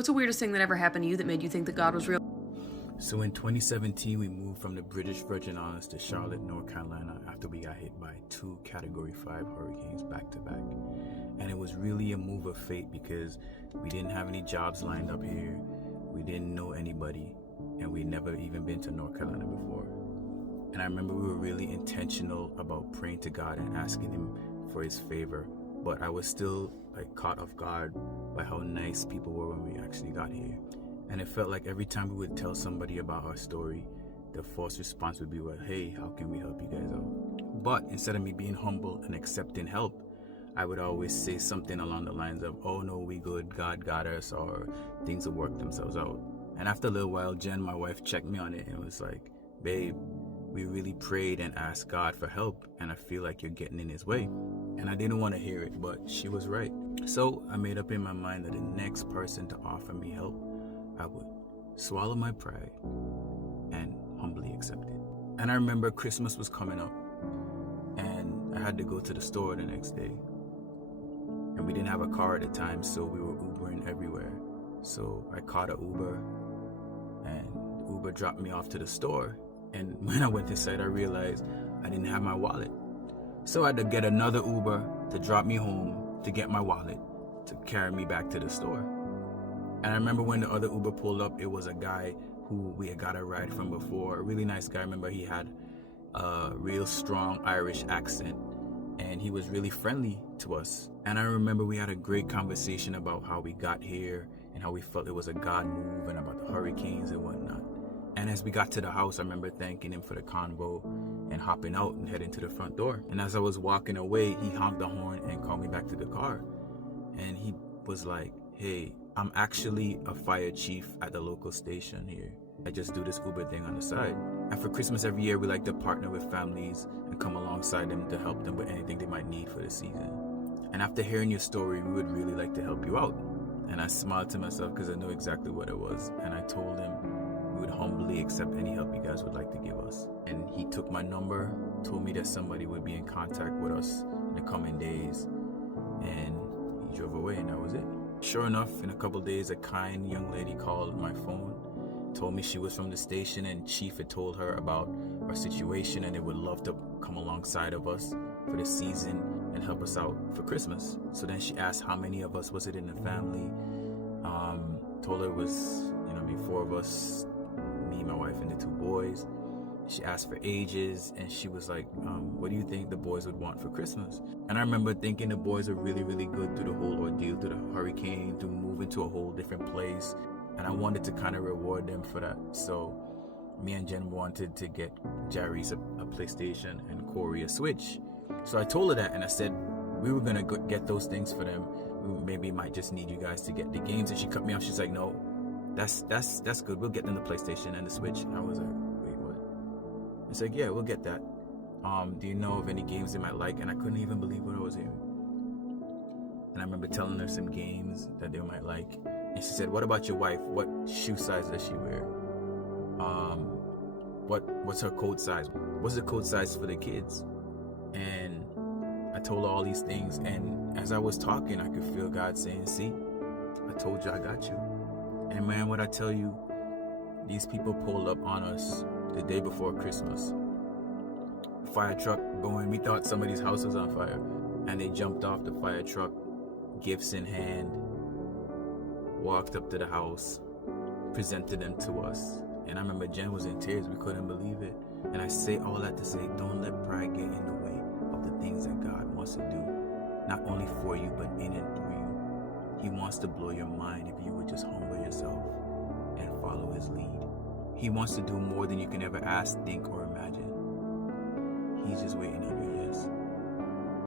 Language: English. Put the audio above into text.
What's the weirdest thing that ever happened to you that made you think that God was real? So in 2017, we moved from the British Virgin Islands to Charlotte, North Carolina after we got hit by 2 Category 5 hurricanes back to back. And it was really a move of fate because we didn't have any jobs lined up here, we didn't know anybody, and we'd never even been to North Carolina before. And I remember we were really intentional about praying to God and asking Him for His favor, but I was still caught off guard by how nice people were when we actually got here. And it felt like every time we would tell somebody about our story, the false response would be, well, hey, how can we help you guys out? But instead of me being humble and accepting help, I would always say something along the lines of, oh no, we good, God got us, or things will work themselves out. And after a little while, Jen, my wife, checked me on it and was like, babe, we really prayed and asked God for help, and I feel like you're getting in His way. And I didn't want to hear it, but she was right. So I made up in my mind that the next person to offer me help, I would swallow my pride and humbly accept it. And I remember Christmas was coming up and I had to go to the store the next day. And we didn't have a car at the time, so we were Ubering everywhere. So I caught an Uber and the Uber dropped me off to the store. And when I went inside, I realized I didn't have my wallet. So I had to get another Uber to drop me home to get my wallet to carry me back to the store. And I remember when the other Uber pulled up, it was a guy who we had got a ride from before. A really nice guy. I remember he had a real strong Irish accent and he was really friendly to us. And I remember we had a great conversation about how we got here and how we felt it was a God move and about the hurricanes and whatnot. And as we got to the house, I remember thanking him for the convo and hopping out and heading to the front door. And as I was walking away, he honked the horn and called me back to the car. And he was like, hey, I'm actually a fire chief at the local station here. I just do this Uber thing on the side. And for Christmas every year, we like to partner with families and come alongside them to help them with anything they might need for the season. And after hearing your story, we would really like to help you out. And I smiled to myself because I knew exactly what it was. And I told him we would humbly accept any help you guys would like to give us. And he took my number, told me that somebody would be in contact with us in the coming days. And he drove away and that was it. Sure enough, in a couple days, a kind young lady called my phone, told me she was from the station and Chief had told her about our situation and they would love to come alongside of us for the season and help us out for Christmas. So then she asked how many of us was it in the family. Told her it was, 4 of us, me, my wife, and the 2 boys. She asked for ages and she was like, what do you think the boys would want for Christmas? And I remember thinking the boys are really, really good through the whole ordeal, through the hurricane, to move into a whole different place. And I wanted to kind of reward them for that. So me and Jen wanted to get Jarice a PlayStation and Corey a Switch. So I told her that and I said, we were going to get those things for them. We maybe might just need you guys to get the games. And she cut me off. She's like, no, that's good. We'll get them the PlayStation and the Switch. And I was like, wait, what? It's like, yeah, we'll get that. Do you know of any games they might like? And I couldn't even believe what I was hearing. And I remember telling her some games that they might like. And she said, what about your wife? What shoe size does she wear? What's her coat size? What's the coat size for the kids? And I told her all these things. And as I was talking, I could feel God saying, see, I told you I got you. And man, what I tell you, these people pulled up on us the day before Christmas. Fire truck going, we thought somebody's house was on fire. And they jumped off the fire truck, gifts in hand, walked up to the house, presented them to us. And I remember Jen was in tears, we couldn't believe it. And I say all that to say, don't let pride get in the way of the things that God wants to do. Not only for you, but in and through you. He wants to blow your mind if you would just humble yourself and follow His lead. He wants to do more than you can ever ask, think, or imagine. He's just waiting on you.